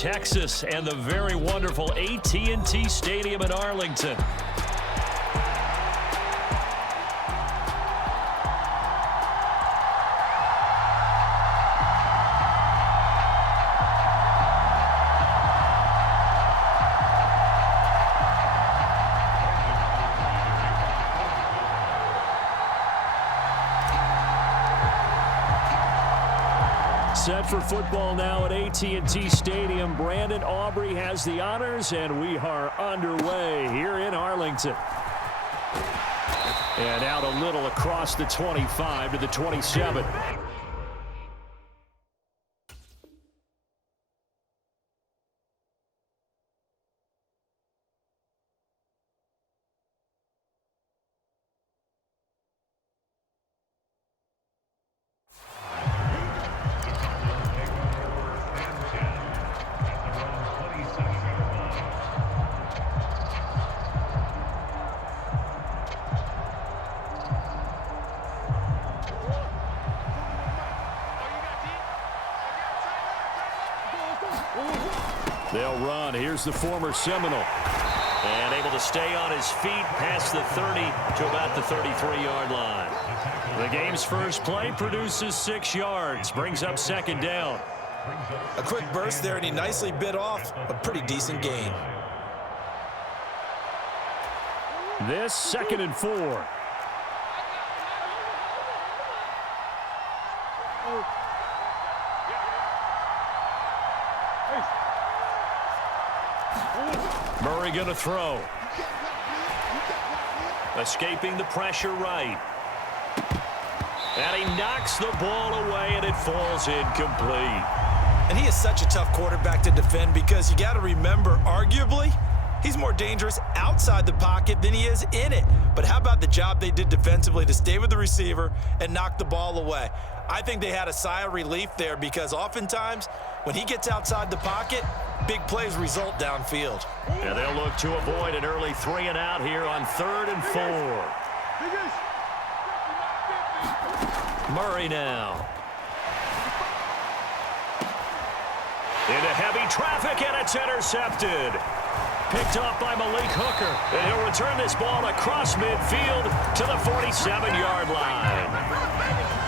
Texas and the very wonderful AT&T Stadium in Arlington. Set for football now at AT&T Stadium. Brandon Aubrey has the honors, and we are underway here in Arlington. And out a little across the 25 to the 27. They'll run. Here's the former Seminole. And able to stay on his feet past the 30 to about the 33-yard line. The game's first play produces 6 yards. Brings up second down. A quick burst there, and he nicely bit off a pretty decent gain. This 2nd and 4. Murray going to throw. Escaping the pressure right. And he knocks the ball away, and it falls incomplete. And he is such a tough quarterback to defend because you got to remember, arguably, he's more dangerous outside the pocket than he is in it. But how about the job they did defensively to stay with the receiver and knock the ball away? I think they had a sigh of relief there because oftentimes when he gets outside the pocket, big plays result downfield. And they'll look to avoid an early 3 and out here on 3rd and 4. Murray now. Into heavy traffic, and it's intercepted. Picked up by Malik Hooker. And he'll return this ball across midfield to the 47-yard line.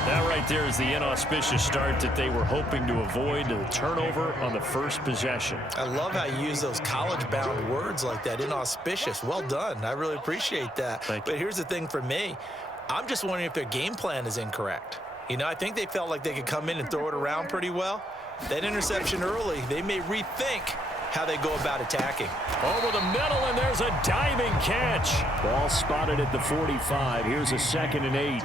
That right there is the inauspicious start that they were hoping to avoid, the turnover on the first possession. I love how you use those college-bound words like that, inauspicious. Well done. I really appreciate that. But here's the thing for me. I'm just wondering if their game plan is incorrect. You know, I think they felt like they could come in and throw it around pretty well. That interception early, they may rethink how they go about attacking. Over the middle, and there's a diving catch. Ball spotted at the 45. Here's a 2nd and 8.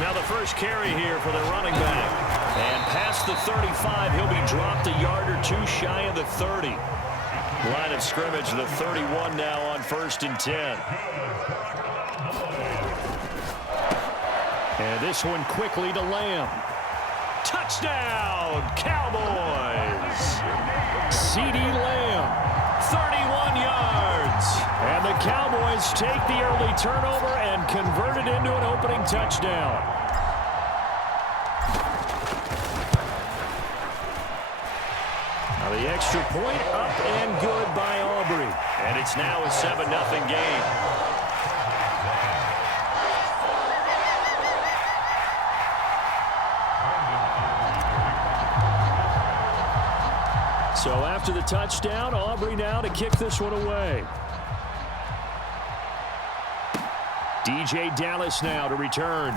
Now the first carry here for the running back. And past the 35, he'll be dropped a yard or 2 shy of the 30. Line of scrimmage, the 31 now on 1st and 10. And this one quickly to Lamb. Touchdown, Cowboys! CeeDee Lamb, 31 yards. And the Cowboys take the early turnover and convert it into an opening touchdown. Now the extra point up and good by Aubrey. And it's now a 7-0 game. So after the touchdown, Aubrey now to kick this one away. DJ Dallas now to return.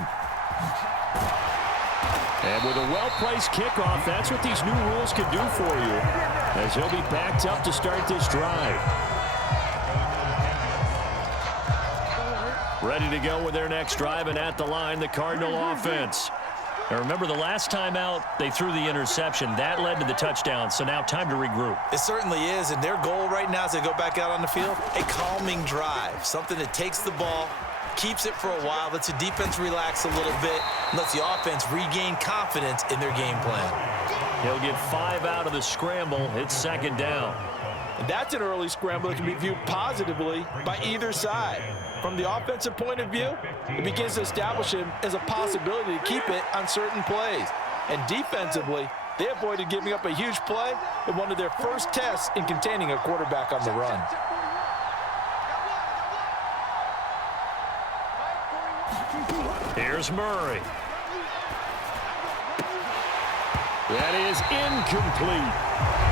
And with a well-placed kickoff, that's what these new rules can do for you, as he'll be backed up to start this drive. Ready to go with their next drive, and at the line, the Cardinal offense. Now remember, the last time out, they threw the interception. That led to the touchdown, so now time to regroup. It certainly is, and their goal right now as they go back out on the field, a calming drive, something that takes the ball, keeps it for a while, lets the defense relax a little bit, lets the offense regain confidence in their game plan. He'll get 5 out of the scramble. It's 2nd down. And that's an early scramble that can be viewed positively by either side. From the offensive point of view, it begins to establish him as a possibility to keep it on certain plays. And defensively, they avoided giving up a huge play in one of their first tests in containing a quarterback on the run. Here's Murray. That is incomplete.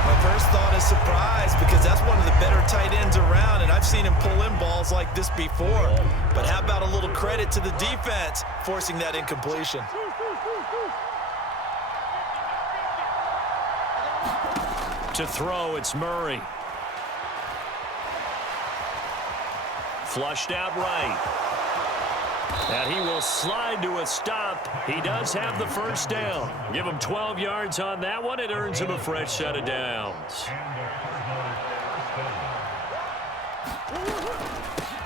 My first thought is surprise because that's one of the better tight ends around, and I've seen him pull in balls like this before. But how about a little credit to the defense forcing that incompletion? To throw, it's Murray. Flushed out right. And he will slide to a stop. He does have the first down. Give him 12 yards on that one. It earns him a fresh set of downs.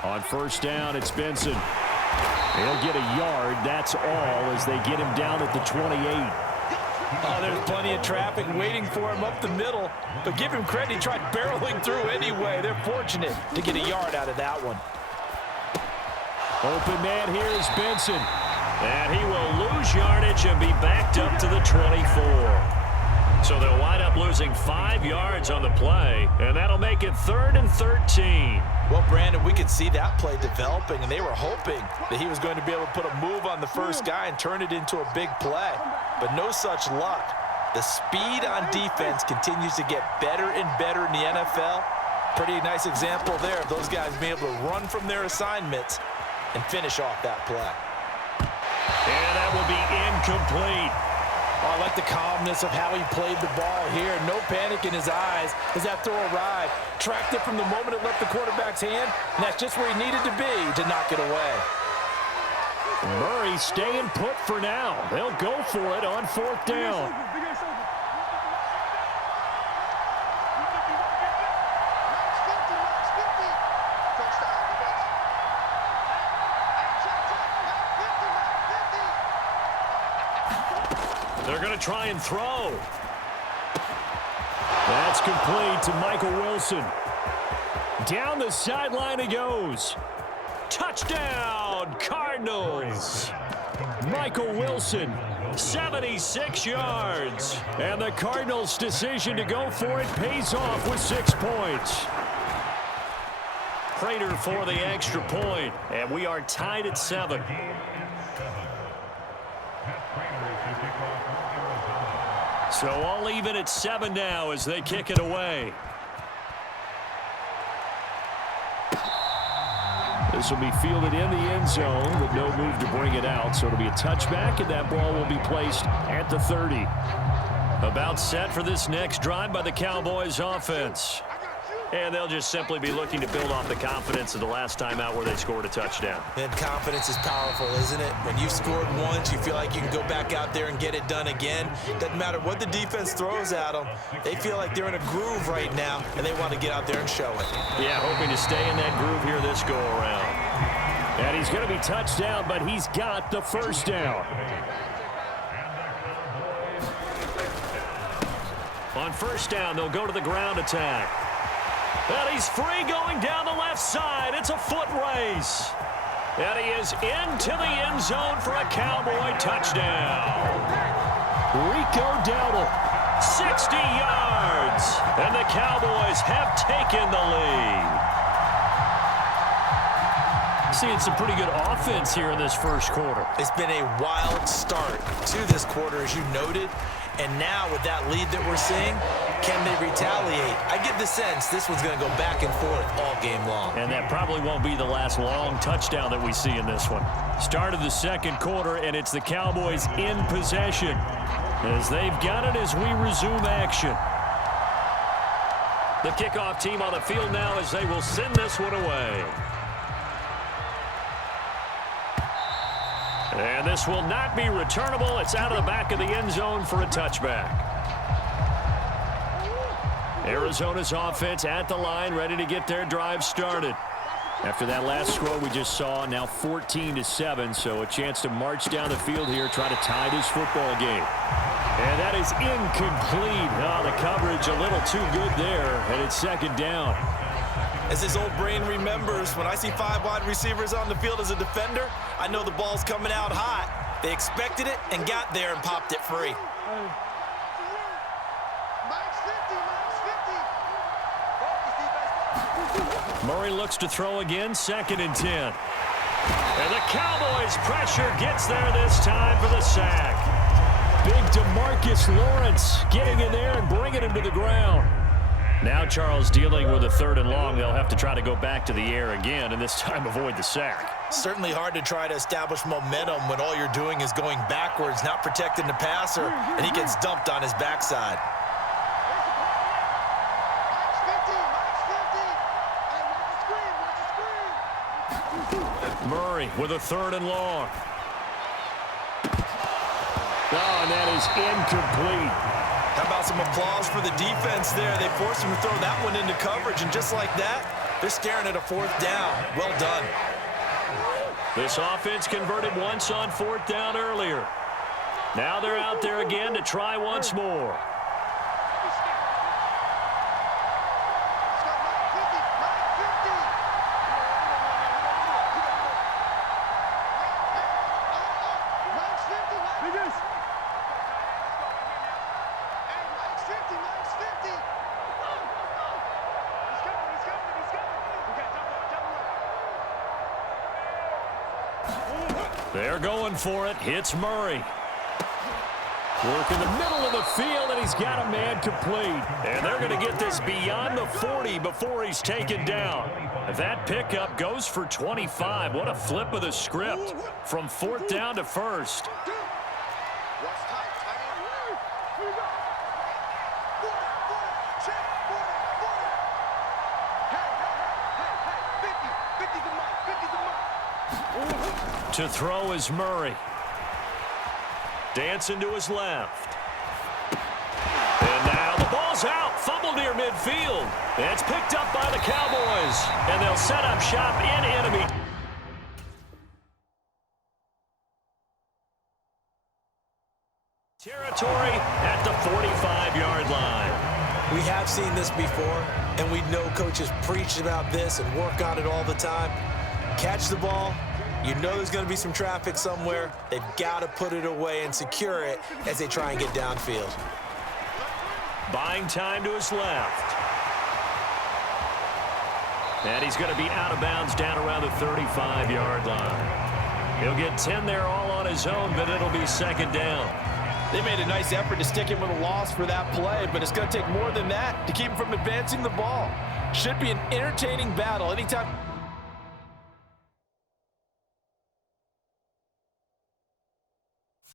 On first down, it's Benson. He'll get a yard. That's all as they get him down at the 28. Oh, there's plenty of traffic waiting for him up the middle. But give him credit, he tried barreling through anyway. They're fortunate to get a yard out of that one. Open man here is Benson. And he will lose yardage and be backed up to the 24. So they'll wind up losing 5 yards on the play, and that'll make it 3rd and 13. Well, Brandon, we could see that play developing, and they were hoping that he was going to be able to put a move on the first guy and turn it into a big play. But no such luck. The speed on defense continues to get better and better in the NFL. Pretty nice example there of those guys being able to run from their assignments and finish off that play. And that will be incomplete. Oh, I like the calmness of how he played the ball here. No panic in his eyes as that throw arrived. Tracked it from the moment it left the quarterback's hand, and that's just where he needed to be to knock it away. Murray staying put for now. They'll go for it on 4th down. They're going to try and throw. That's complete to Michael Wilson. Down the sideline he goes. Touchdown, Cardinals. Michael Wilson, 76 yards. And the Cardinals' decision to go for it pays off with 6 points. Prater for the extra point, and we are tied at 7. So all even at 7 now as they kick it away. This will be fielded in the end zone with no move to bring it out. So it'll be a touchback, and that ball will be placed at the 30. About set for this next drive by the Cowboys offense. And they'll just simply be looking to build off the confidence of the last time out where they scored a touchdown. And confidence is powerful, isn't it? When you've scored once, you feel like you can go back out there and get it done again. Doesn't matter what the defense throws at them. They feel like they're in a groove right now, and they want to get out there and show it. Yeah, hoping to stay in that groove here this go-around. And he's going to be touched down, but he's got the first down. On first down, they'll go to the ground attack. And he's free going down the left side. It's a foot race. And he is into the end zone for a Cowboy touchdown. Rico Dowdle, 60 yards. And the Cowboys have taken the lead. Seeing some pretty good offense here in this first quarter. It's been a wild start to this quarter, as you noted. And now with that lead that we're seeing, can they retaliate? I get the sense this one's going to go back and forth all game long. And that probably won't be the last long touchdown that we see in this one. Start of the second quarter, and it's the Cowboys in possession as they've got it as we resume action. The kickoff team on the field now as they will send this one away. And this will not be returnable. It's out of the back of the end zone for a touchback. Arizona's offense at the line, ready to get their drive started. After that last score we just saw, now 14-7, so a chance to march down the field here, try to tie this football game. And that is incomplete. Oh, the coverage a little too good there, and it's second down. As his old brain remembers, when I see 5 wide receivers on the field as a defender, I know the ball's coming out hot. They expected it and got there and popped it free. Murray looks to throw again, 2nd and 10. And the Cowboys' pressure gets there this time for the sack. Big DeMarcus Lawrence getting in there and bringing him to the ground. Now Charles dealing with a 3rd and long. They'll have to try to go back to the air again, and this time avoid the sack. Certainly hard to try to establish momentum when all you're doing is going backwards, not protecting the passer, and he gets dumped on his backside. Murray with a 3rd and long. Oh, and that is incomplete. How about some applause for the defense there? They forced him to throw that one into coverage, and just like that, they're staring at a 4th down. Well done. This offense converted once on 4th down earlier. Now they're out there again to try once more. They're going for it. Hits Murray. Work in the middle of the field, and he's got a man complete. And they're going to get this beyond the 40 before he's taken down. That pickup goes for 25. What a flip of the script from 4th down to 1st. To throw is Murray. Dancing to his left. And now the ball's out. Fumble near midfield. And it's picked up by the Cowboys. And they'll set up shop in enemy territory at the 45-yard line. We have seen this before, and we know coaches preach about this and work on it all the time. Catch the ball. You know there's going to be some traffic somewhere. They've got to put it away and secure it as they try and get downfield. Buying time to his left. And he's going to be out of bounds down around the 35-yard line. He'll get 10 there all on his own, but it'll be 2nd down. They made a nice effort to stick him with a loss for that play, but it's going to take more than that to keep him from advancing the ball. Should be an entertaining battle anytime.